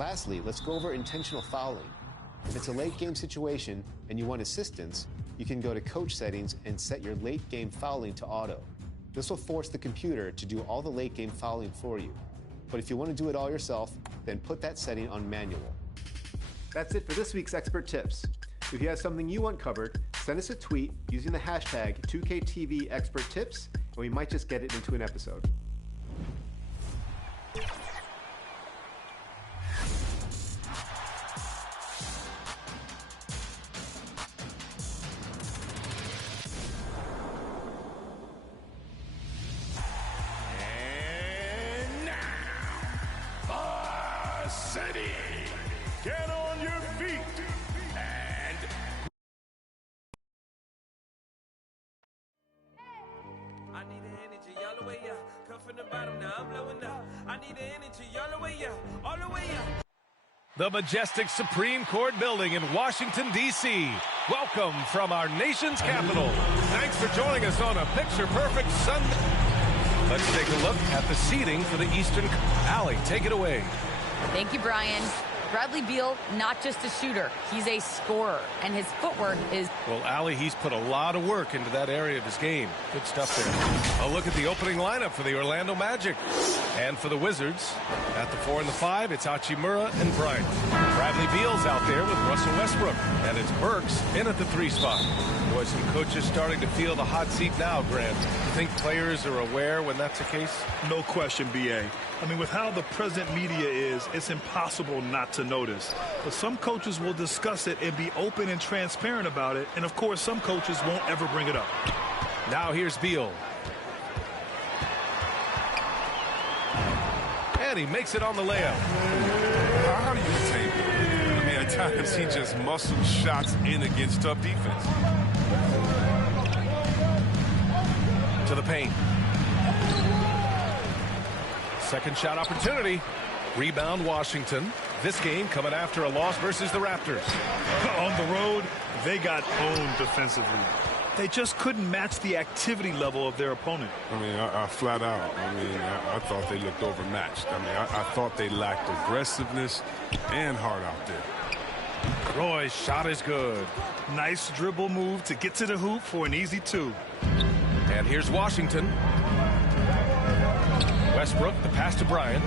Lastly, let's go over intentional fouling. If it's a late game situation and you want assistance, you can go to coach settings and set your late game fouling to auto. This will force the computer to do all the late game fouling for you. But if you want to do it all yourself, then put that setting on manual. That's it for this week's Expert Tips. If you have something you want covered, send us a tweet using the hashtag 2KTVExpertTips, and we might just get it into an episode. Get on your feet and I need the energy all the way up. Come from the bottom, now I'm blowing up. I need the energy all the way up, all the way up. The majestic Supreme Court building in Washington, D.C. Welcome from our nation's capital. Thanks for joining us on a picture-perfect Sunday. Let's take a look at the seating for the Eastern. Allie, take it away. Thank you, Brian. Bradley Beal, not just a shooter, he's a scorer, and his footwork is... Well, Allie, he's put a lot of work into that area of his game. Good stuff there. A look at the opening lineup for the Orlando Magic. And for the Wizards, at the 4 and the 5, it's Hachimura and Bryant. Bradley Beal's out there with Russell Westbrook, and it's Burks in at the 3 spot. Boy, some coaches starting to feel the hot seat now, Grant. You think players are aware when that's the case? no question, B.A. I mean, with how the present media is, it's impossible not to notice. But some coaches will discuss it and be open and transparent about it. And, of course, some coaches won't ever bring it up. Now here's Beal. And he makes it on the layup. How do you retain Beal? I mean, at times he just muscles shots in against tough defense. To the paint. Second shot opportunity. Rebound Washington. This game coming after a loss versus the Raptors. On the road, they got owned defensively. They just couldn't match the activity level of their opponent. I mean, I flat out, I thought they looked overmatched. I mean, I thought they lacked aggressiveness and heart out there. Roy's shot is good. Nice dribble move to get to the hoop for an easy 2. And here's Washington. Westbrook, the pass to Bryant.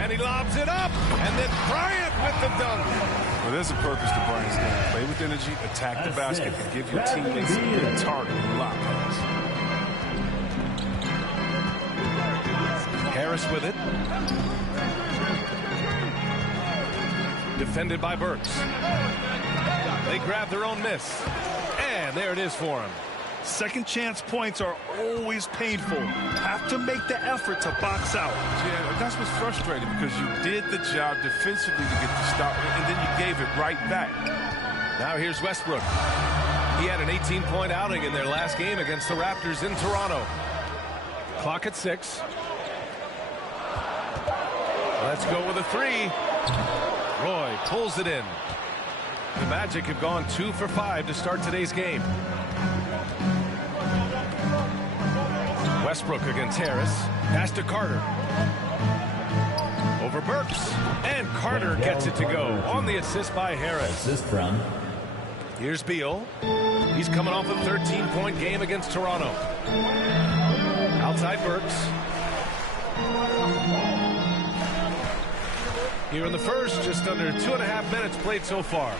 And he lobs it up. And then Bryant with the dunk. Well, there's a purpose to Bryant's game. Play with energy, attack the basket, and give your teammates a good target and lock pass. Harris with it. Defended by Burks. They grab their own miss. And there it is for him. Second chance points are always painful. Have to make the effort to box out. Yeah, that's what's frustrating because you did the job defensively to get the stop, and then you gave it right back. Now here's Westbrook. He had an 18-point outing in their last game against the Raptors in Toronto. Clock at 6. Let's go with a 3. Roy pulls it in. The Magic have gone 2 for 5 to start today's game. Westbrook against Harris. Pass to Carter. Over Burks. And Carter gets it to go on the assist by Harris. Assist from. Here's Beal. He's coming off a 13-point game against Toronto. Outside Burks. Here in the first, just under 2.5 minutes played so far.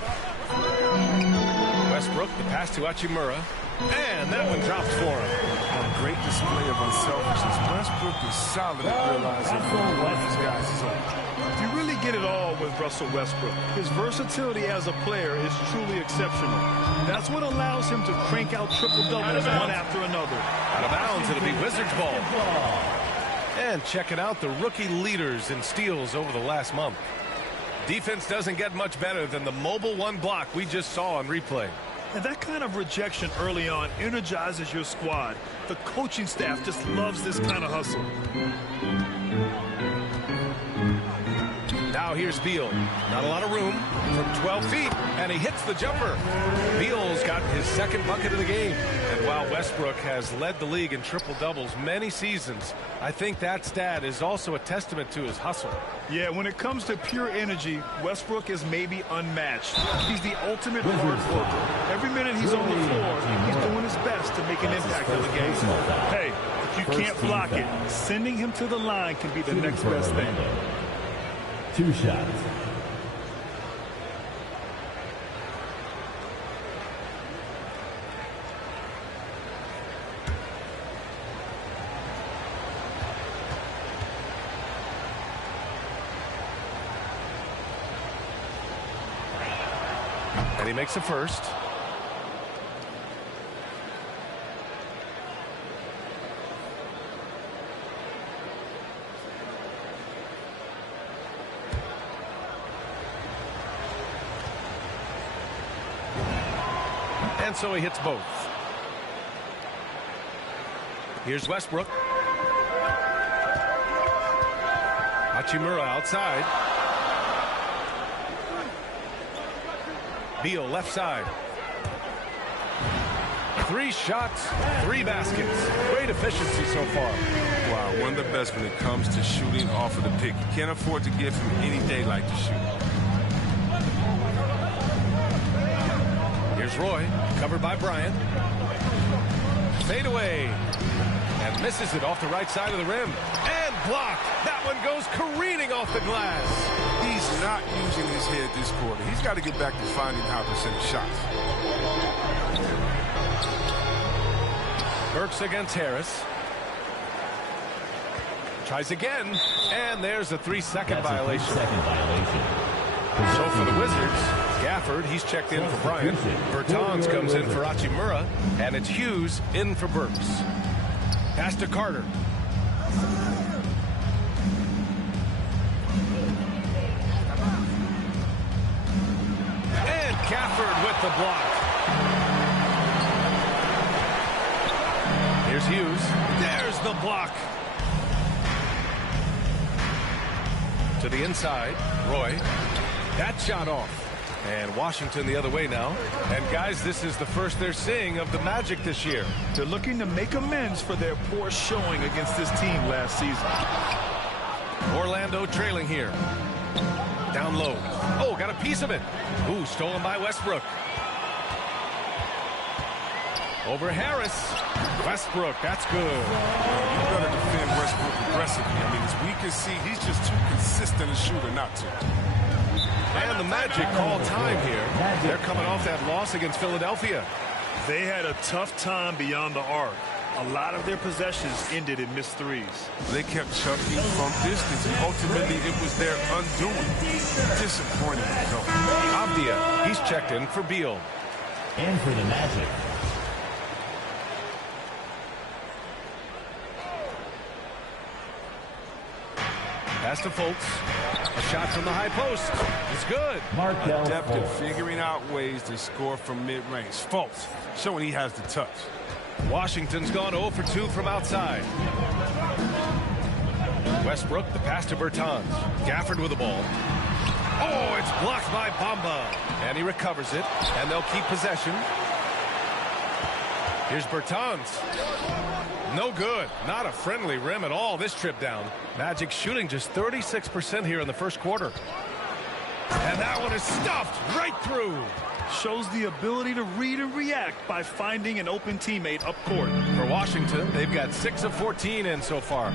Westbrook, the pass to Hachimura. And that one drops for him. A great display of unselfishness. Westbrook is solid at realizing one of these guys is on. You really get it all with Russell Westbrook. His versatility as a player is truly exceptional. That's what allows him to crank out triple-doubles one after another. Out of bounds, it'll be Wizards ball. And checking out the rookie leaders in steals over the last month. Defense doesn't get much better than the mobile one block we just saw on replay. And that kind of rejection early on energizes your squad. The coaching staff just loves this kind of hustle. Now here's Beal. Not a lot of room from 12 feet, and he hits the jumper. Beal's gotten his second bucket of the game. And while Westbrook has led the league in triple-doubles many seasons, I think that stat is also a testament to his hustle. Yeah, when it comes to pure energy, Westbrook is maybe unmatched. He's the ultimate hard worker. Every minute he's on the floor, he's doing his best to make an impact on the game. Hey, if you can't block it, sending him to the line can be the next best thing. 2 shots. And he makes a first. And so he hits both. Here's Westbrook. Hachimura outside. Beal left side. 3 shots, 3 baskets. Great efficiency so far. Wow, one of the best when it comes to shooting off of the pick. You can't afford to give him any daylight to shoot. Here's Roy, covered by Bryant. Fade away. And misses it off the right side of the rim. And blocked. That one goes careening off the glass. He's not using his head this quarter. He's got to get back to finding how to send shots. Burks against Harris. Tries again. And there's a 3-second violation. So for the Wizards, Gafford, he's checked in for Bryant. Bertans comes in for Hachimura. And it's Hughes in for Burks. Pass to Carter. And Gafford with the block. Here's Hughes. There's the block. To the inside, Roy. That shot off. And Washington the other way now. And guys, this is the first they're seeing of the Magic this year. They're looking to make amends for their poor showing against this team last season. Orlando trailing here. Down low. Oh, got a piece of it. Ooh, stolen by Westbrook. Over Harris. Westbrook, that's good. You better defend Westbrook aggressively. I mean, as we can see, he's just too consistent a shooter not to. And the Magic call time here. They're coming off that loss against Philadelphia. They had a tough time beyond the arc. A lot of their possessions ended in missed threes. They kept chucking from distance, and ultimately it was their undoing. Disappointing result. Avdia, he's checked in for Beal. And for the Magic. Pass to Fultz. A shot from the high post. It's good. Adept at figuring out ways to score from mid-range. Fultz showing he has the touch. Washington's gone 0 for 2 from outside. Westbrook, the pass to Bertans. Gafford with the ball. Oh, it's blocked by Bamba. And he recovers it. And they'll keep possession. Here's Bertans. No good. Not a friendly rim at all this trip down. Magic shooting just 36% here in the first quarter. And that one is stuffed right through. Shows the ability to read and react by finding an open teammate up court. For Washington, they've got 6 of 14 in so far.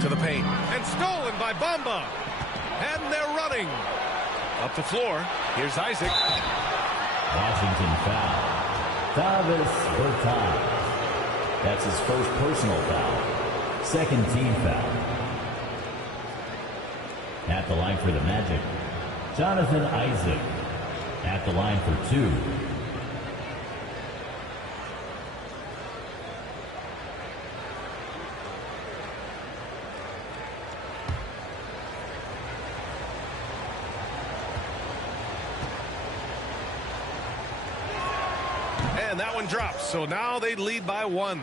To the paint. And stolen by Bamba. And they're running. Up the floor. Here's Isaac. Washington foul. Davis Bertans. That's his first personal foul. Second team foul. At the line for the Magic, Jonathan Isaac. At the line for 2. And that one drops. So now they lead by 1.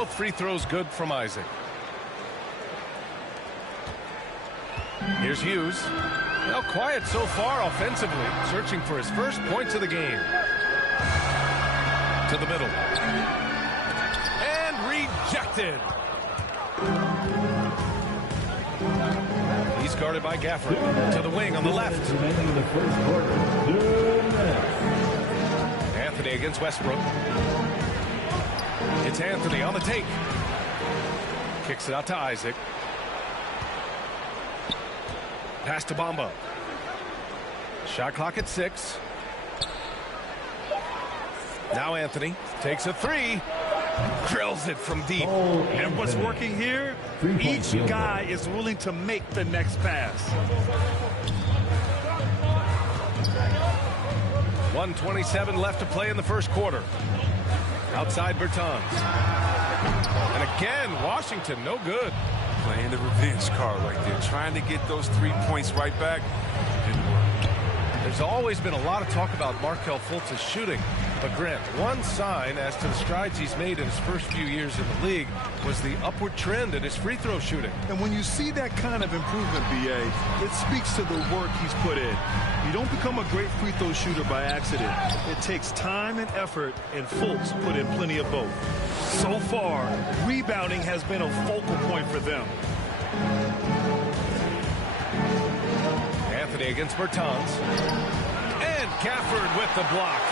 Both free throws good from Isaac. Here's Hughes. Well, quiet so far offensively, searching for his first points of the game. To the middle. And rejected. He's guarded by Gafford. To the wing on the left. Anthony against Westbrook. It's Anthony on the take. Kicks it out to Isaac. Pass to Bamba. Shot clock at 6. Now Anthony takes a 3. Drills it from deep. And what's working here? Each guy is willing to make the next pass. 1:27 left to play in the first quarter. Outside Bertans. And again, Washington, no good. Playing the revenge card right there. Trying to get those 3 points right back. Didn't work. There's always been a lot of talk about Markelle Fultz's shooting. But Grant, one sign as to the strides he's made in his first few years in the league was the upward trend in his free throw shooting. And when you see that kind of improvement, BA, it speaks to the work he's put in. You don't become a great free throw shooter by accident. It takes time and effort, and Fultz put in plenty of both. So far, rebounding has been a focal point for them. Anthony against Bertans. And Gafford with the block.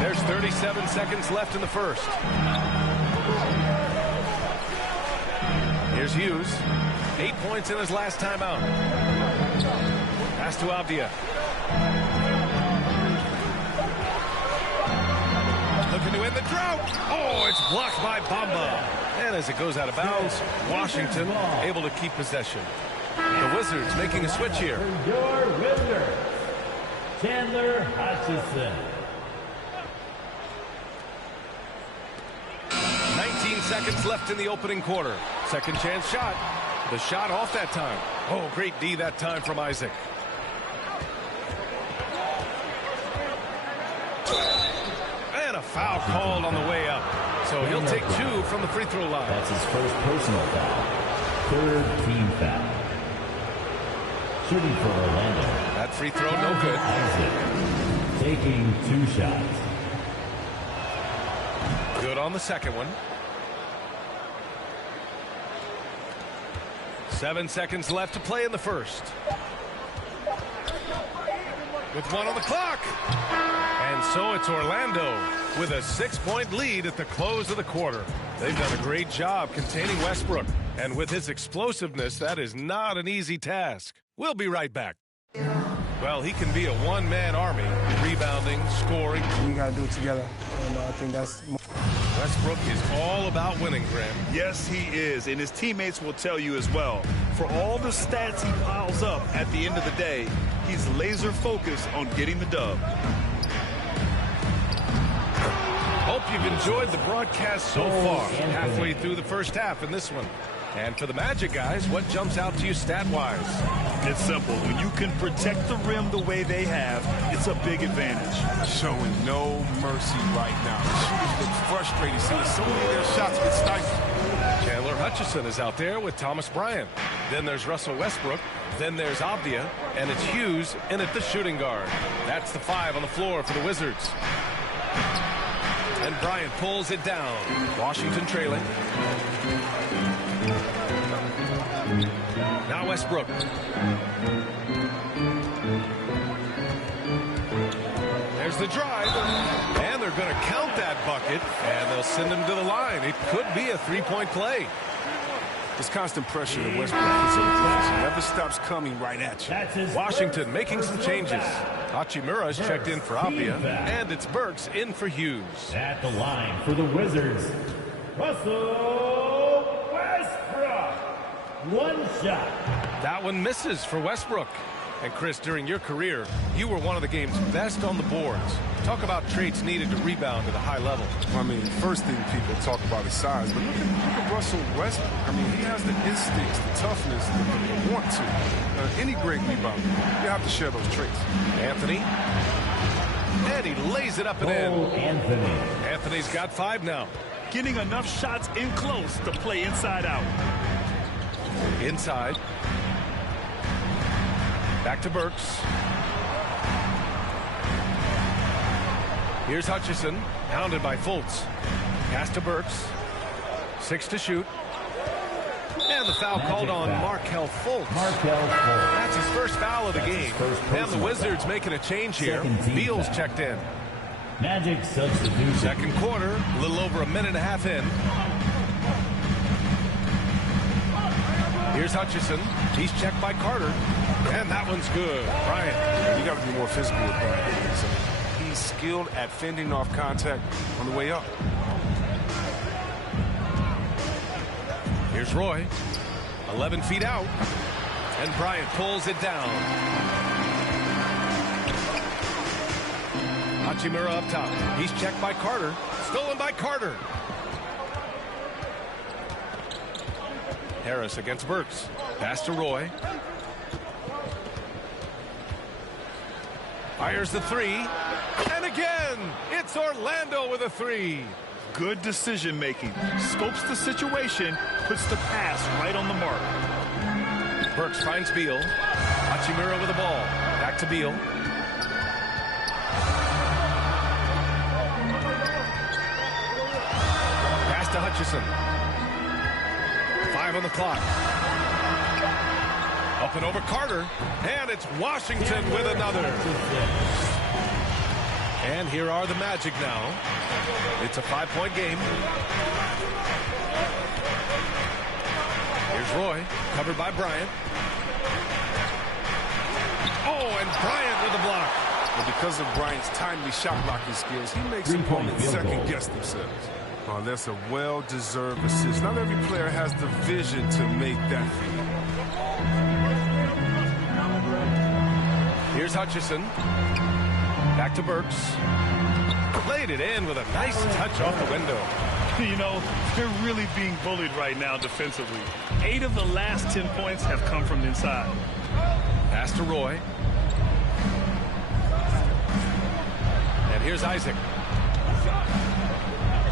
There's 37 seconds left in the first. Here's Hughes. 8 points in his last timeout. Pass to Abdia. Looking to end the drought. Oh, it's blocked by Bamba. And as it goes out of bounds, Washington able to keep possession. The Wizards making a switch here. Your Wizards, Chandler Hutchison. 19 seconds left in the opening quarter. Second chance shot. The shot off that time. Oh, great D that time from Isaac. And a foul called on the way up. So he'll take 2 from the free throw line. That's his first personal foul. Third team foul. Shooting for Orlando. That free throw no good. Isaac taking 2 shots. Good on the second one. 7 seconds left to play in the first. With 1 on the clock. And so it's Orlando with a 6-point lead at the close of the quarter. They've done a great job containing Westbrook. And with his explosiveness, that is not an easy task. We'll be right back. Well, he can be a one-man army, rebounding, scoring. We got to do it together, and I think that's... Westbrook is all about winning, Graham. Yes, he is, and his teammates will tell you as well. For all the stats he piles up at the end of the day, he's laser focused on getting the dub. Hope you've enjoyed the broadcast so far. Halfway through the first half in this one. And for the Magic guys, what jumps out to you stat-wise? It's simple. When you can protect the rim the way they have, it's a big advantage. Showing no mercy right now. The shooters look frustrated, seeing so many of their shots get stifled. Chandler Hutchison is out there with Thomas Bryant. Then there's Russell Westbrook. Then there's Abdia. And it's Hughes in at the shooting guard. That's the 5 on the floor for the Wizards. And Bryant pulls it down. Washington trailing. Now Westbrook. There's the drive. And they're going to count that bucket. And they'll send him to the line. It could be a 3-point play. This constant pressure that Westbrook puts in place never stops coming right at you. Washington making some changes. Hachimura's checked in for Abdia. And it's Burks in for Hughes. At the line for the Wizards, Russell Westbrook. 1 shot. That one misses for Westbrook. And Chris, during your career, you were one of the game's best on the boards. Talk about traits needed to rebound at a high level. I mean, first thing people talk about is size, but look at Russell Westbrook. I mean, he has the instincts, the toughness, the want to. Any great rebounder, you have to share those traits. Anthony. And he lays it up and in. Anthony's got 5 now. Getting enough shots in close to play inside out. Inside. Back to Burks. Here's Hutchison, hounded by Fultz. Pass to Burks. 6 to shoot. And the foul called on Markelle Fultz. That's his first foul of the game. And the Wizards making a change here. Beal's checked in. Magic substitution. Second quarter, a little over a minute and a half in. Here's Hutchison. He's checked by Carter. And that one's good. Bryant. You got to be more physical with Bryant. He's skilled at fending off contact on the way up. Here's Roy. 11 feet out. And Bryant pulls it down. Hachimura up top. He's checked by Carter. Stolen by Carter. Harris against Burks. Pass to Roy. Fires the 3. And again, it's Orlando with a 3. Good decision making. Scopes the situation, puts the pass right on the mark. Burks finds Beal. Hachimura with the ball. Back to Beal. Pass to Hutchison. 5 on the clock. Up and over Carter. And it's Washington with another. And here are the Magic now. It's a 5-point game. Here's Roy, covered by Bryant. Oh, and Bryant with the block. Well, because of Bryant's timely shot blocking skills, he makes opponents second-guess themselves. Oh, that's a well-deserved assist. Not every player has the vision to make that feed. Here's Hutchison. Back to Burks. Played it in with a nice touch off the window. You know, they're really being bullied right now defensively. 8 of the last 10 points have come from the inside. Pass to Roy. And here's Isaac.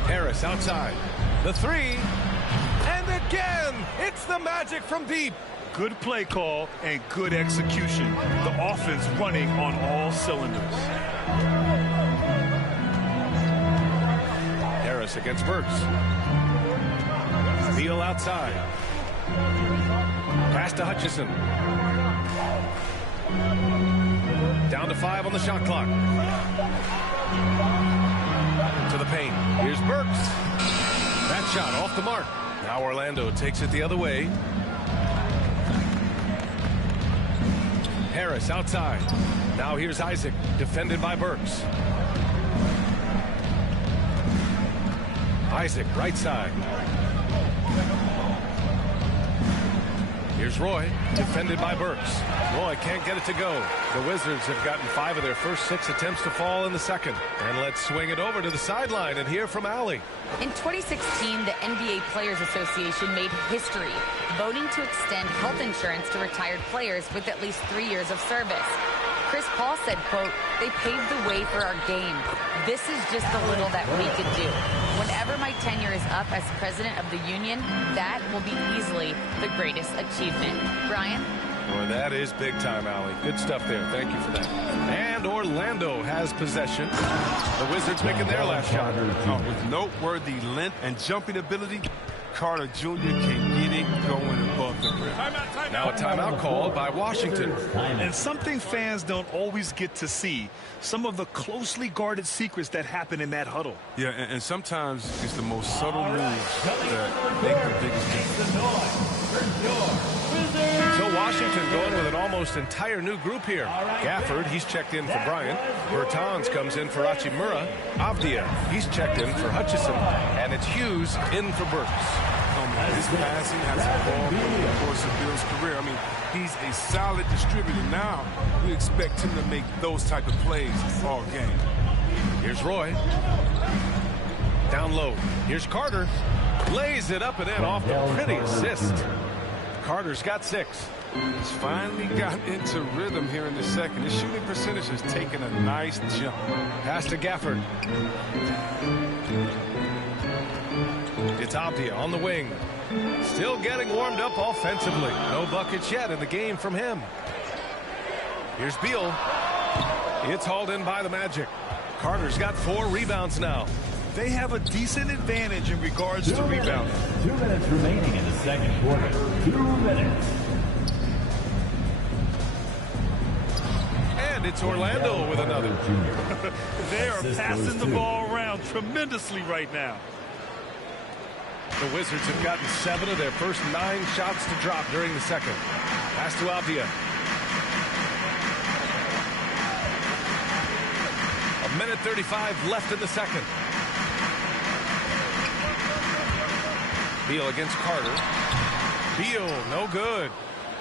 Harris outside. The 3. And again, it's the Magic from deep. Good play call and good execution. The offense running on all cylinders. Harris against Burks. Beal outside. Pass to Hutchison. Down to 5 on the shot clock. To the paint. Here's Burks. That shot off the mark. Now Orlando takes it the other way. Harris outside. Now here's Isaac, defended by Burks. Isaac, right side. Here's Roy, defended by Burks. Roy can't get it to go. The Wizards have gotten 5 of their first 6 attempts to fall in the second. And let's swing it over to the sideline and hear from Allie. In 2016, the NBA Players Association made history, voting to extend health insurance to retired players with at least 3 years of service. Chris Paul said, quote, "They paved the way for our game. This is just a little that we could do. Whenever my tenure is up as president of the union, that will be easily the greatest achievement." Brian? Boy, that is big time, Allie. Good stuff there. Thank you for that. And Orlando has possession. The Wizards making their last shot. With noteworthy length and jumping ability, Carter Jr. can get it going above the rim. Now a timeout called by Washington. And something fans don't always get to see, some of the closely guarded secrets that happen in that huddle. Yeah, and sometimes it's the most subtle moves that make the biggest difference. So Washington going with an almost entire new group here. Gafford, he's checked in for Bryant. Bertans comes in for Hachimura. Avdia, he's checked in for Hutchison. And it's Hughes in for Burks. His passing has evolved over the course of Bill's career. I mean, he's a solid distributor. Now we expect him to make those type of plays all game. Here's Roy. Down low. Here's Carter. Lays it up and in off the pretty assist. Carter's got 6. He's finally gotten into rhythm here in the second. His shooting percentage has taken a nice jump. Pass to Gafford. It's Abdia on the wing. Still getting warmed up offensively. No buckets yet in the game from him. Here's Beal. It's hauled in by the Magic. Carter's got 4 rebounds now. They have a decent advantage in regards to rebounding. 2 minutes remaining in the second quarter. 2 minutes. And it's Orlando with another. They are passing the ball around tremendously right now. The Wizards have gotten 7 of their first 9 shots to drop during the second. Pass to Abdia. A minute 35 left in the second. Beal against Carter. Beal, no good.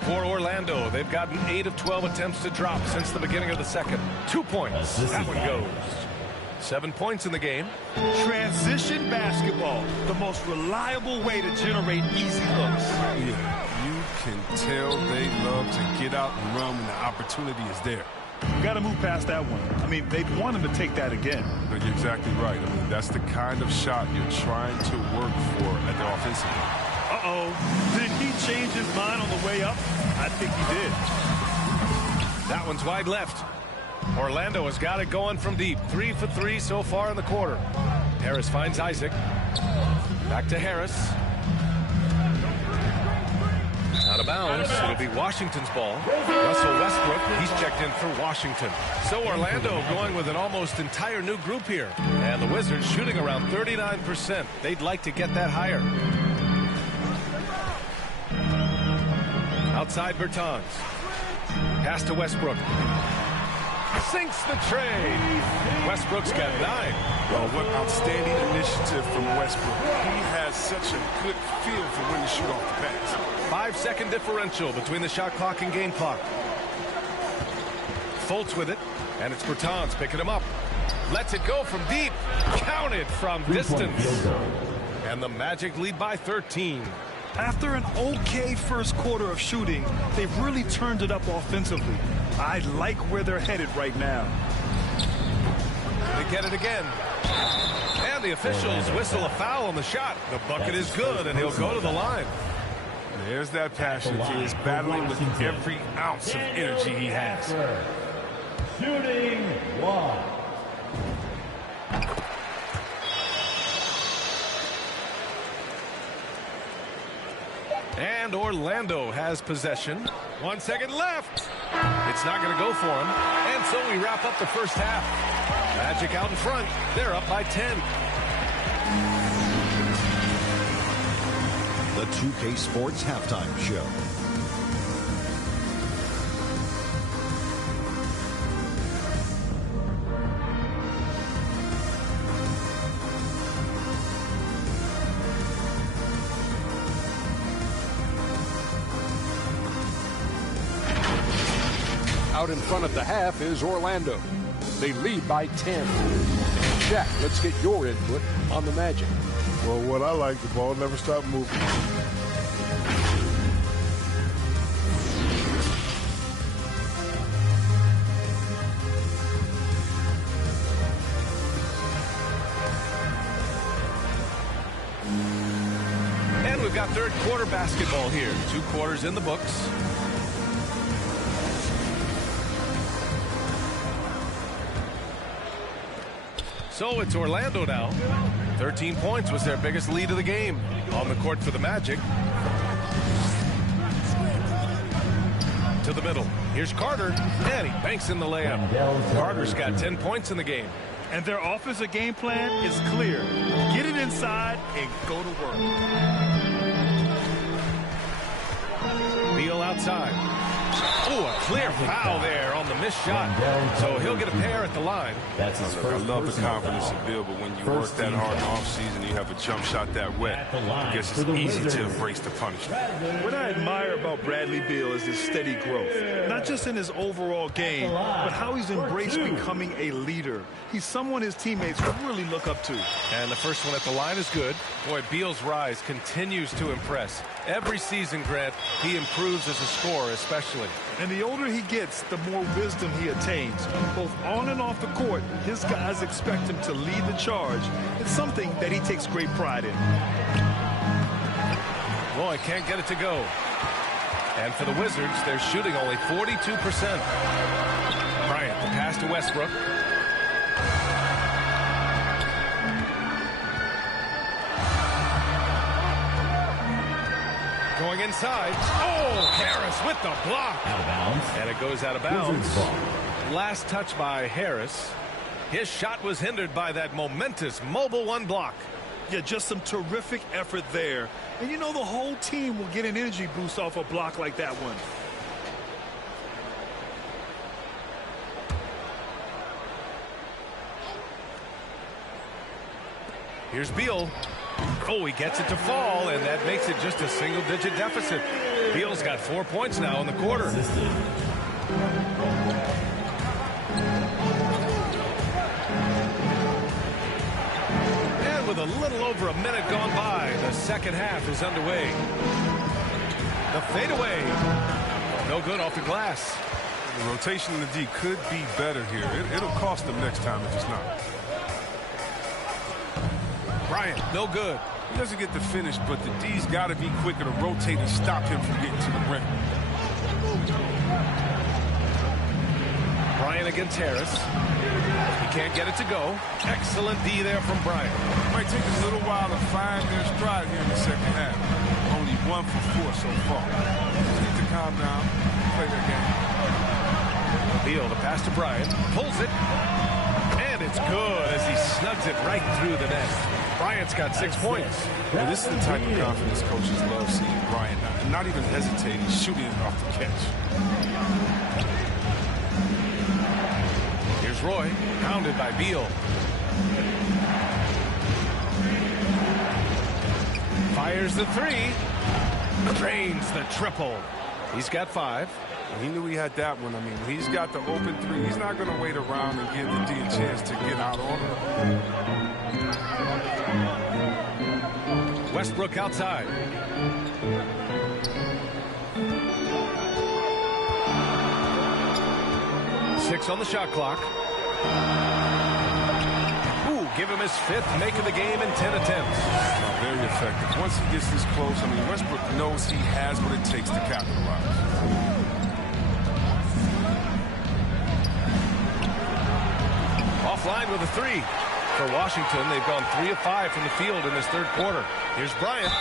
For Orlando, they've gotten 8 of 12 attempts to drop since the beginning of the second. 2 points. That one goes. 7 points in the game. Transition basketball, the most reliable way to generate easy looks. Yeah, you can tell they love to get out and run when the opportunity is there. Got to move past that one. I mean, they'd want him to take that again. But you're exactly right. I mean, that's the kind of shot you're trying to work for at the offensive end. Uh-oh. Did he change his mind on the way up? I think he did. That one's wide left. Orlando has got it going from deep. 3 for 3 so far in the quarter. Harris finds Isaac. Back to Harris. Out of bounds. It'll be Washington's ball. Russell Westbrook, he's checked in for Washington. So Orlando going with an almost entire new group here. And the Wizards shooting around 39%. They'd like to get that higher. Outside Bertans. Pass to Westbrook. Sinks the trade. Westbrook's got 9. Well, what outstanding initiative from Westbrook. He has such a good feel for when to shoot off the pass. 5-second differential between the shot clock and game clock. Fultz with it, and it's Bertans picking him up. Lets it go from deep. Counted from distance. And the Magic lead by 13. After an okay first quarter of shooting, they've really turned it up offensively. I like where they're headed right now. They get it again. And the officials whistle a foul on the shot. The bucket is good, and he'll go to the line. There's that passion. He is battling with every ounce of energy he has. Shooting 1. And Orlando has possession. 1 second left. It's not going to go for him. And so we wrap up the first half. Magic out in front. They're up by 10. The 2K Sports Halftime Show. Out in front at the half is Orlando. They lead by 10. Jack, let's get your input on the Magic. Well, what I like, the ball never stopped moving. And we've got third quarter basketball here. 2 quarters in the books. So it's Orlando now. 13 points was their biggest lead of the game. On the court for the Magic. To the middle. Here's Carter. And he banks in the layup. Carter's got 10 points in the game. And their offensive game plan is clear. Get it inside and go to work. Beal outside. Oh, a clear foul there on the missed shot. So he'll get a pair at the line. That's his first. I love the confidence of Bill, but when you work that hard in the offseason, you have a jump shot that wet, I guess it's easy to embrace the punishment. What I admire about Bradley Beal is his steady growth, not just in his overall game, but how he's embraced becoming a leader. He's someone his teammates really look up to. And the first one at the line is good. Boy, Beal's rise continues to impress. Every season, Grant, he improves as a scorer, especially. And the older he gets, the more wisdom he attains. Both on and off the court, his guys expect him to lead the charge. It's something that he takes great pride in. Roy can't get it to go. And for the Wizards, they're shooting only 42%. Bryant, the pass to Westbrook. Going inside. Oh, Harris with the block. Out of bounds. And it goes out of bounds. Last touch by Harris. His shot was hindered by that momentous mobile one block. Yeah, just some terrific effort there. And you know the whole team will get an energy boost off a block like that one. Here's Beal. Oh, he gets it to fall, and that makes it just a single-digit deficit. Beal's got 4 points now in the quarter. And with a little over a minute gone by, the second half is underway. The fadeaway. No good off the glass. The rotation in the D could be better here. It'll cost them next time if it's not. Bryant, no good. He doesn't get the finish, but the D's got to be quicker to rotate and stop him from getting to the rim. Bryant against Harris. He can't get it to go. Excellent D there from Bryant. Might take a little while to find their stride here in the second half. Only 1 for 4 so far. Just need to calm down, play their game. Beal, the pass to Bryant. Pulls it. And it's good as he snugs it right through the net. Bryant's got 6 points. Yeah, this is the type of confidence coaches love seeing Bryant not even hesitating, shooting it off the catch. Here's Roy, pounded by Beal. Fires the three. Drains the triple. He's got 5. He knew he had that one. I mean, he's got the open three. He's not going to wait around and give the D a chance to get out on him. Westbrook outside. Six on the shot clock. Ooh, give him his 5th make of the game in 10 attempts. Very effective. Once he gets this close, I mean, Westbrook knows he has what it takes to capitalize. Offline with a 3. For Washington, they've gone 3 of 5 from the field in this third quarter. Here's Bryant.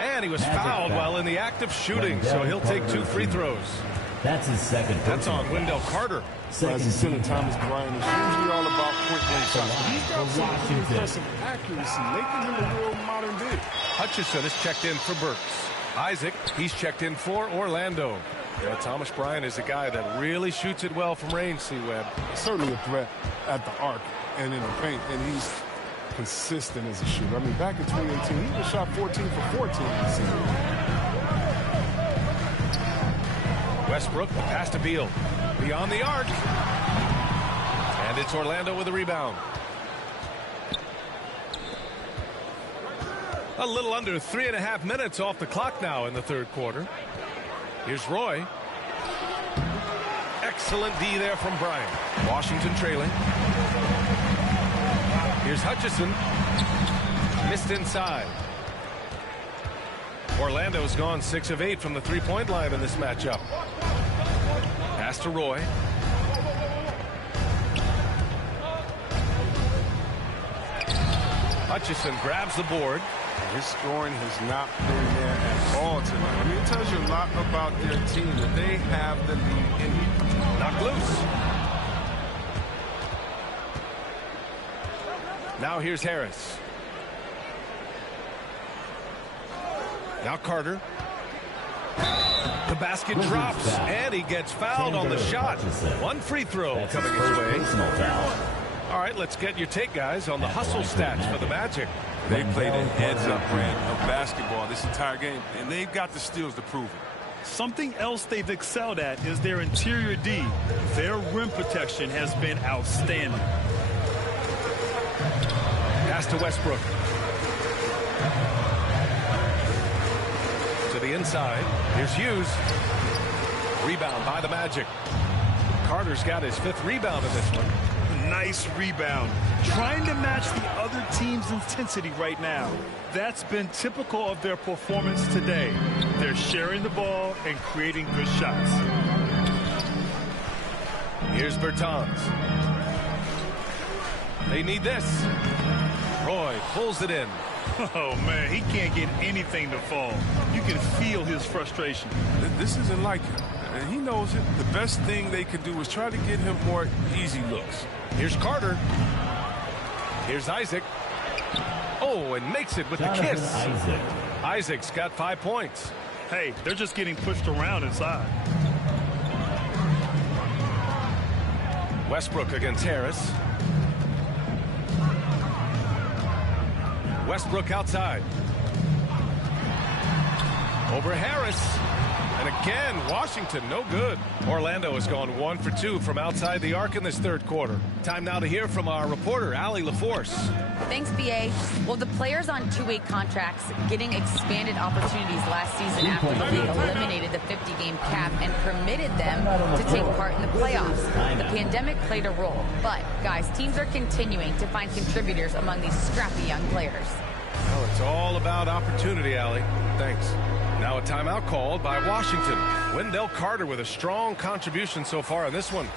And he was fouled while in the act of shooting, so he'll take 2 free throws. That's his second. That's on Wendell Carter. As a center, Thomas Bryant is usually all about point-blank shots. He's got some impressive accuracy, making him a real modern big. Hutchison is checked in for Burks. Isaac, he's checked in for Orlando. Yeah, Thomas Bryant is a guy that really shoots it well from range, C-Web. Certainly a threat at the arc and in the paint, and he's consistent as a shooter. I mean, back in 2018, he was shot 14 for 14 this season. Westbrook, the pass to Beal. Beyond the arc. And it's Orlando with a rebound. A little under 3.5 minutes off the clock now in the third quarter. Here's Roy. Excellent D there from Bryant. Washington trailing. Here's Hutchison. Missed inside. Orlando's gone 6 of 8 from the three-point line in this matchup. Pass to Roy. Hutchison grabs the board. His scoring has not been there at all tonight. I mean, it tells you a lot about their team that they have the lead in it. Knocked loose. Now here's Harris. Now Carter. The The basket drops, and he gets fouled on the shot. One free throw coming his way. All right, let's get your take, guys, on the hustle stats for the Magic. They played a heads-up brand of basketball this entire game, and they've got the steals to prove it. Something else they've excelled at is their interior D. Their rim protection has been outstanding. Pass to Westbrook. To the inside. Here's Hughes. Rebound by the Magic. Carter's got his 5th rebound in this one. Nice rebound. Trying to match the other team's intensity right now. That's been typical of their performance today. They're sharing the ball and creating good shots. Here's Bertans. They need this. Roy pulls it in. Oh, man, he can't get anything to fall. You can feel his frustration. This isn't like him, and he knows it. The best thing they can do is try to get him more easy looks. Here's Carter. Here's Isaac. Oh, and makes it with the kiss. Isaac's got 5 points. Hey, they're just getting pushed around inside. Westbrook against Harris. Westbrook outside. Over Harris. And again, Washington, no good. Orlando has gone 1 for 2 from outside the arc in this 3rd quarter. Time now to hear from our reporter, Allie LaForce. Thanks, BA. Well, the players on 2-way contracts getting expanded opportunities last season after the league eliminated the 50-game cap and permitted them to take part in the playoffs. The pandemic played a role. But, guys, teams are continuing to find contributors among these scrappy young players. Well, it's all about opportunity, Allie. Thanks. Now a timeout called by Washington. Wendell Carter with a strong contribution so far in this one.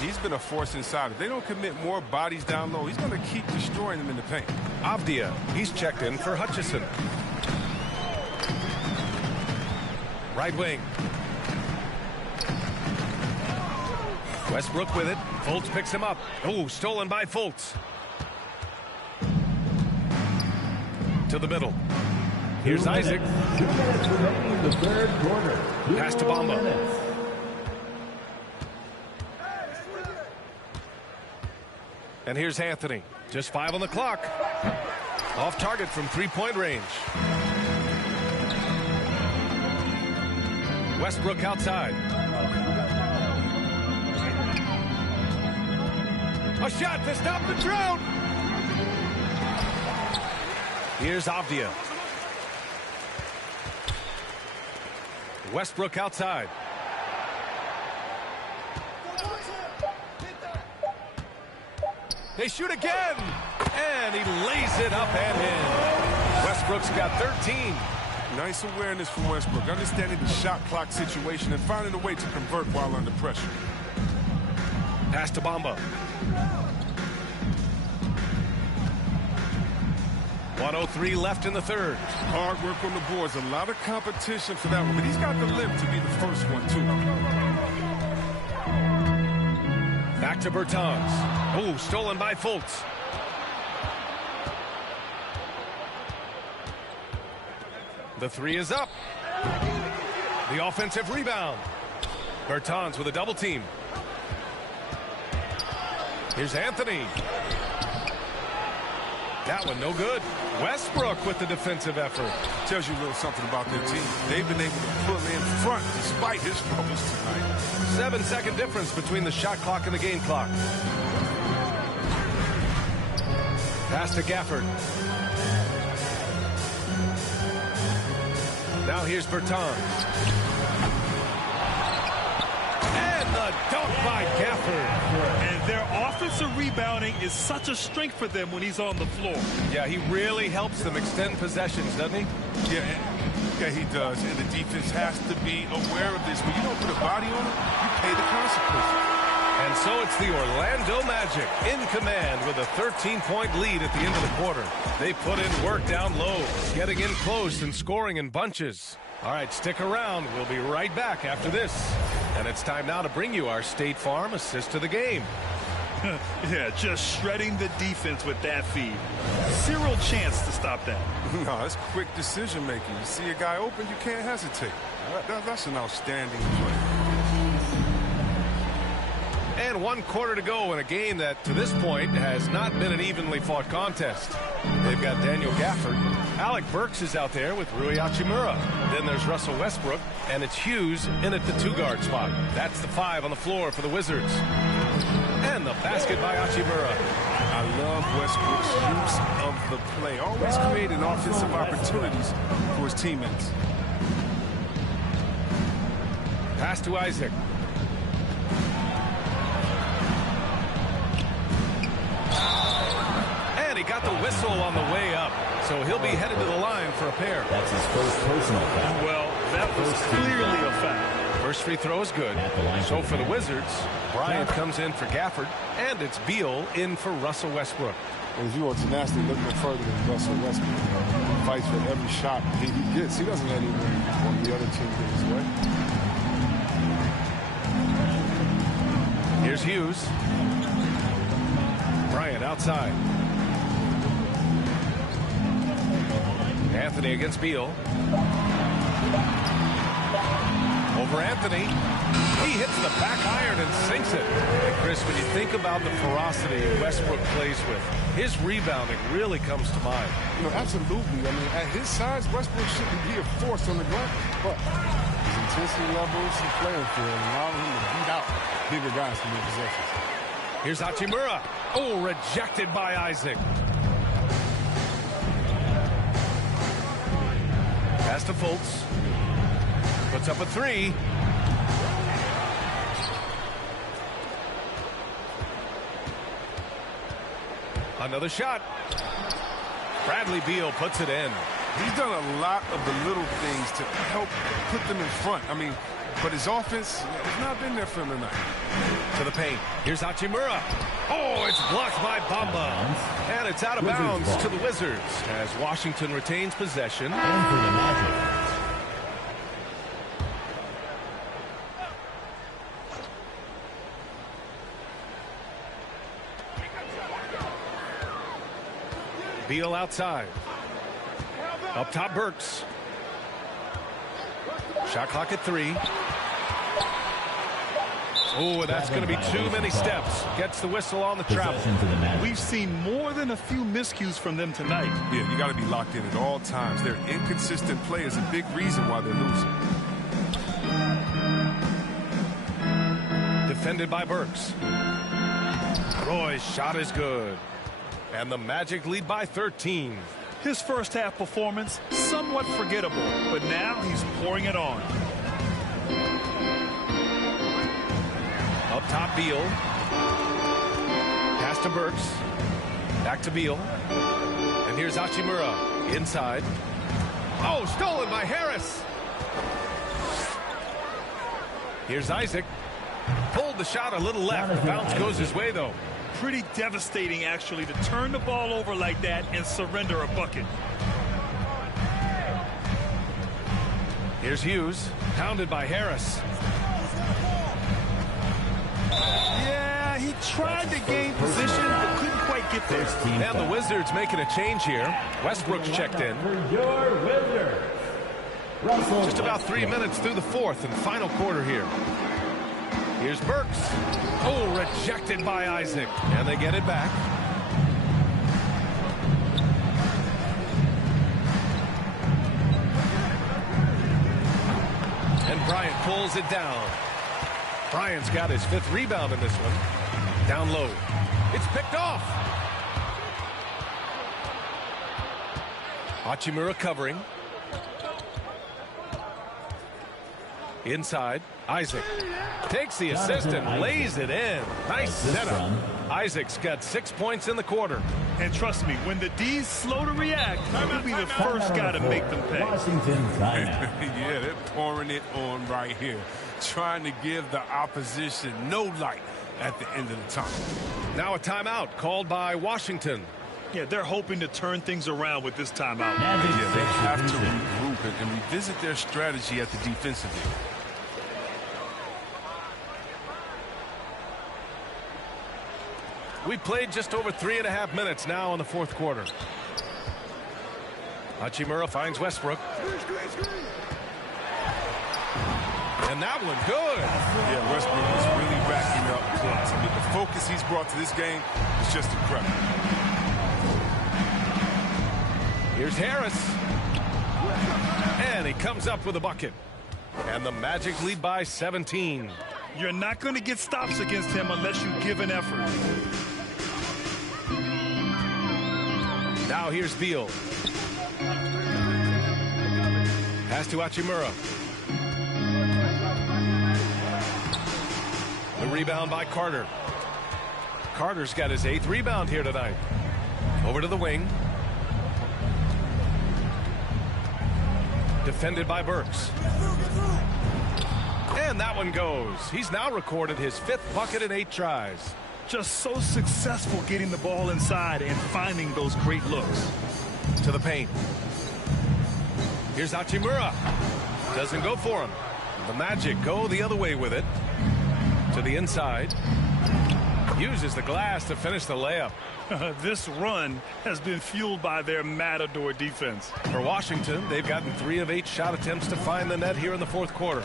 He's been a force inside. If they don't commit more bodies down low, he's going to keep destroying them in the paint. Avdia, he's checked in for Hutchison. Right wing. Westbrook with it. Fultz picks him up. Oh, stolen by Fultz. To the middle. Here's Isaac. 2 minutes remaining in the 3rd quarter. Pass to Bamba. And here's Anthony. Just 5 on the clock. Off target from 3-point range. Westbrook outside. A shot to stop the drought. Here's Avdia. Westbrook outside. They shoot again. And he lays it up and in. Westbrook's got 13. Nice awareness from Westbrook, understanding the shot clock situation and finding a way to convert while under pressure. Pass to Bamba. 1:03 left in the 3rd. Hard work on the boards. A lot of competition for that one, but he's got the limb to be the first one, too. Back to Bertans. Oh, stolen by Fultz. The 3 is up. The offensive rebound. Bertans with a double team. Here's Anthony. That one no good. Westbrook with the defensive effort. Tells you a little something about their team. They've been able to pull in front despite his troubles tonight. 7-second difference between the shot clock and the game clock. Pass to Gafford. Now here's Bertans. And the dunk by Gafford. And their offensive rebounding is such a strength for them when he's on the floor. Yeah, he really helps them extend possessions, doesn't he? Yeah, he does. And the defense has to be aware of this. When you don't put a body on it, you pay the consequences. And so it's the Orlando Magic in command with a 13-point lead at the end of the quarter. They put in work down low, getting in close and scoring in bunches. All right, stick around. We'll be right back after this. And it's time now to bring you our State Farm assist to the game. Yeah, just shredding the defense with that feed. Zero chance to stop that. No, it's quick decision making. You see a guy open, you can't hesitate. That's an outstanding play. And 1 quarter to go in a game that, to this point, has not been an evenly fought contest. They've got Daniel Gafford. Alec Burks is out there with Rui Hachimura. Then there's Russell Westbrook, and it's Hughes in at the 2-guard spot. That's the 5 on the floor for the Wizards. And the basket by Hachimura. I love Westbrook's use of the play. Always creating offensive opportunities for his teammates. Pass to Isaac. And he got the whistle on the way up. So he'll be headed to the line for a pair. That's his first personal foul. Well, that was clearly a foul. First free throw is good. So for the Wizards, Bryant comes in for Gafford, and it's Beal in for Russell Westbrook. And if you want tenacity, look no further than Russell Westbrook. He fights for every shot he gets. He doesn't let anyone on the other team get his way. Here's Hughes. Bryant outside. Anthony against Beal. Over Anthony. He hits the back iron and sinks it. And Chris, when you think about the ferocity Westbrook plays with, his rebounding really comes to mind. You know, absolutely. I mean, at his size, Westbrook shouldn't be a force on the ground. But his intensity levels and playing field allowing him to beat out bigger guys from their possessions. Here's Hachimura. Oh, rejected by Isaac. Pass to Fultz. Puts up a 3. Another shot. Bradley Beal puts it in. He's done a lot of the little things to help put them in front. I mean, but his offense has not been there for him tonight. To the paint. Here's Hachimura. Oh, it's blocked by Bamba. And it's out of bounds to the Wizards as Washington retains possession. And for the Magic. Beal outside. Up top, Burks. Shot clock at 3. Oh, that's going to be too many steps. Gets the whistle on the travel. We've seen more than a few miscues from them tonight. Yeah, you got to be locked in at all times. Their inconsistent play is a big reason why they're losing. Defended by Burks. Roy's shot is good. And the Magic lead by 13. His first half performance, somewhat forgettable, but now he's pouring it on. Up top, Beal. Pass to Burks. Back to Beal. And here's Hachimura. Inside. Oh, stolen by Harris. Here's Isaac. Pulled the shot a little left. Bounce goes his way, though. Pretty devastating, actually, to turn the ball over like that and surrender a bucket. Here's Hughes. Pounded by Harris. Yeah, he tried to gain position, but couldn't quite get there. And the Wizards making a change here. Westbrook's checked in. Just about 3 minutes through the fourth and final quarter here. Here's Burks. Oh, rejected by Isaac. And they get it back. And Bryant pulls it down. Bryant's got his 5th rebound in this one. Down low. It's picked off. Hachimura covering. Inside. Isaac takes the assist and lays it in. Nice setup. Isaac's got 6 points in the quarter. And trust me, when the D's slow to react, he'll be the first guy to make them pay. Yeah, they're pouring it on right here. Trying to give the opposition no light at the end of the time. Now a timeout called by Washington. Yeah, they're hoping to turn things around with this timeout. Yeah, they have to regroup and revisit their strategy at the defensive end. We played just over 3.5 minutes now in the fourth quarter. Hachimura finds Westbrook. And that one good. Yeah, Westbrook is really racking up points. I mean, the focus he's brought to this game is just incredible. Here's Harris. And he comes up with a bucket. And the Magic lead by 17. You're not going to get stops against him unless you give an effort. Now here's Beal. Pass to Hachimura. The rebound by Carter. Carter's got his 8th rebound here tonight. Over to the wing. Defended by Burks. And that one goes. He's now recorded his 5th bucket in 8 tries. Just so successful getting the ball inside and finding those great looks. To the paint. Here's Hachimura. Doesn't go for him. The Magic go the other way with it. To the inside. Uses the glass to finish the layup. This run has been fueled by their Matador defense. For Washington, they've gotten 3 of 8 shot attempts to find the net here in the fourth quarter.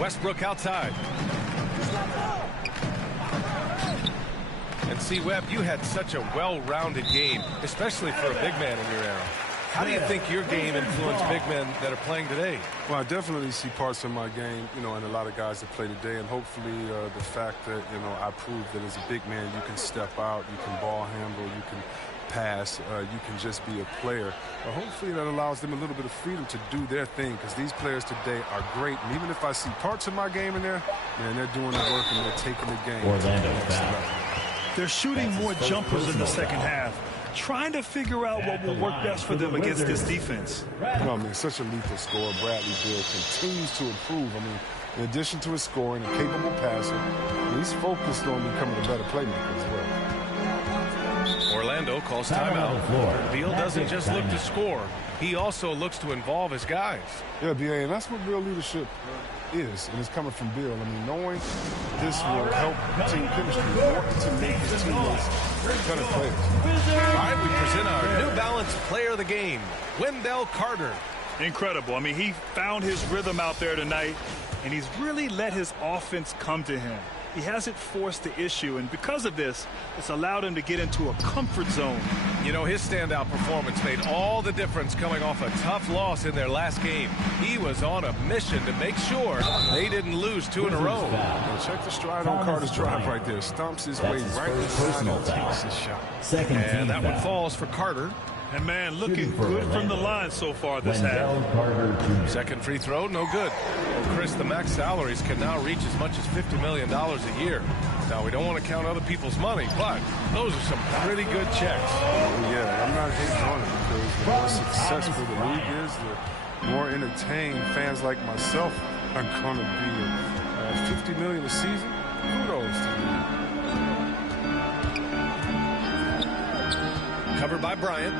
Westbrook outside. And see, Webb, you had such a well-rounded game, especially for a big man in your era. How do you think your game influenced big men that are playing today? Well, I definitely see parts of my game, you know, and a lot of guys that play today, and hopefully the fact that, you know, I proved that as a big man you can step out, you can ball handle, you can pass, you can just be a player. Hopefully that allows them a little bit of freedom to do their thing, because these players today are great. And even if I see parts of my game in there, man, they're doing the work and they're taking the game. They're shooting more jumpers in the second half, trying to figure out what will work best for them against this defense. No, I mean, such a lethal scorer. Bradley Beal continues to improve. I mean, in addition to his scoring, a capable passer, he's focused on becoming a better playmaker as well. Orlando calls timeout. Beal doesn't just look to score. He also looks to involve his guys. Yeah, B.A., and that's what real leadership is, and it's coming from Beal. I mean, knowing this will help team chemistry, wanting to make his teammates better players. All right, we present our New Balance player of the game, Wendell Carter. Incredible. I mean, he found his rhythm out there tonight, and he's really let his offense come to him. He hasn't forced the issue, and because of this, it's allowed him to get into a comfort zone. You know, his standout performance made all the difference coming off a tough loss in their last game. He was on a mission to make sure they didn't lose 2 in a row. And check the stride on Carter's drive right there. Stomps his way right inside and takes his shot. And that one falls for Carter. And, man, looking good from the line so far this half. Second free throw, no good. Well, Chris, the max salaries can now reach as much as $50 million a year. Now, we don't want to count other people's money, but those are some pretty good checks. Yeah, I'm not hating on it, because the more successful the league is, the more entertained fans like myself are going to be. $50 million a season, kudos to me. Covered by Bryant.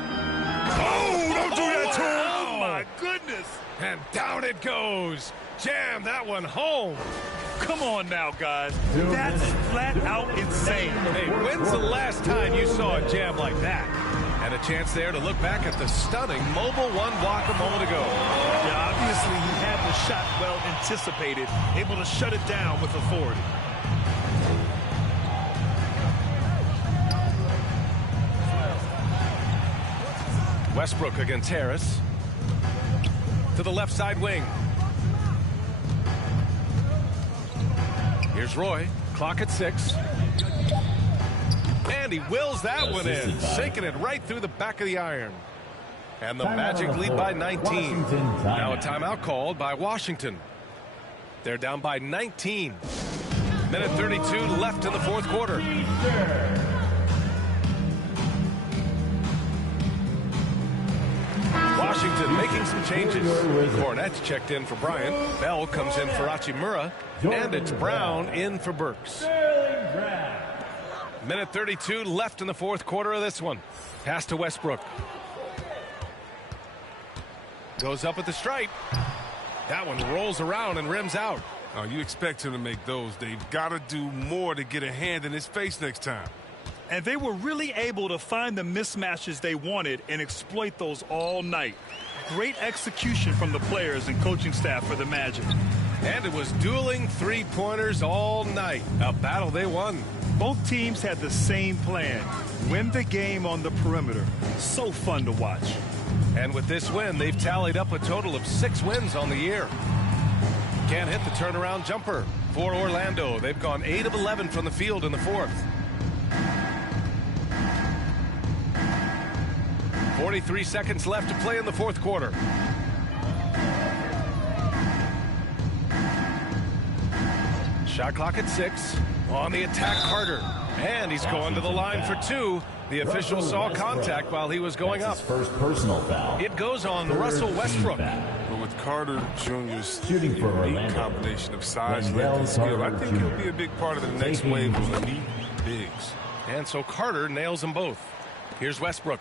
Oh, don't do that to him. Oh, my goodness. And down it goes. Jam that one home. Come on now, guys. That's flat out insane. Hey, when's the last time you saw a jam like that? And a chance there to look back at the stunning mobile one block a moment ago. Yeah, obviously he had the shot well anticipated, able to shut it down with authority. Westbrook against Harris. To the left side wing. Here's Roy. Clock at 6. And he wills that one in, sinking it right through the back of the iron. And the Magic lead by 19. Now a timeout called by Washington. They're down by 19. Minute 32 left in the fourth quarter. Washington making some changes. Cornette's checked in for Bryant. Bell comes in for Hachimura. And it's Brown in for Burks. Minute 32 left in the fourth quarter of this one. Pass to Westbrook. Goes up at the stripe. That one rolls around and rims out. You expect him to make those. They've got to do more to get a hand in his face next time. And they were really able to find the mismatches they wanted and exploit those all night. Great execution from the players and coaching staff for the Magic. And it was dueling three-pointers all night. A battle they won. Both teams had the same plan. Win the game on the perimeter. So fun to watch. And with this win, they've tallied up a total of 6 wins on the year. Can't hit the turnaround jumper. For Orlando, they've gone 8 of 11 from the field in the fourth. 43 seconds left to play in the fourth quarter. Shot clock at 6. On the attack, Carter. And he's going to the line for 2. The official saw contact while he was going up. First personal foul. It goes on Russell Westbrook. But with Carter Jr.'s Shooting for unique Orlando. combination of size, length, and skill, I think he'll be a big part of the next wave of elite bigs. And so Carter nails them both. Here's Westbrook.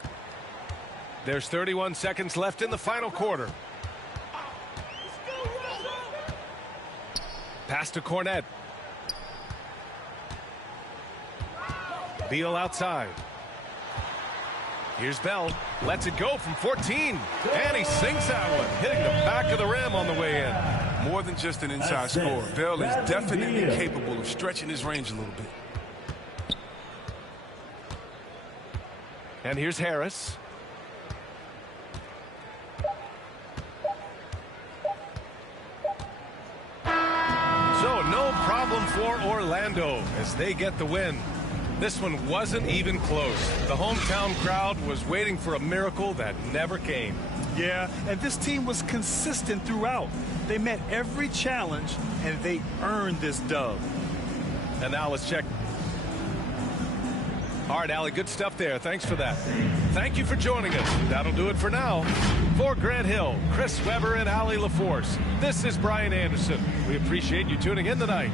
There's 31 seconds left in the final quarter. Pass to Cornette. Beal outside. Here's Bell. Lets it go from 14. And he sinks that one, hitting the back of the rim on the way in. More than just an inside scorer, Bell is definitely capable of stretching his range a little bit. And here's Harris. So no problem for Orlando as they get the win. This one wasn't even close. The hometown crowd was waiting for a miracle that never came. Yeah, and this team was consistent throughout. They met every challenge, and they earned this dub. And now let's check. All right, Allie, good stuff there. Thanks for that. Thank you for joining us. That'll do it for now. For Grant Hill, Chris Webber, and Allie LaForce, this is Brian Anderson. We appreciate you tuning in tonight.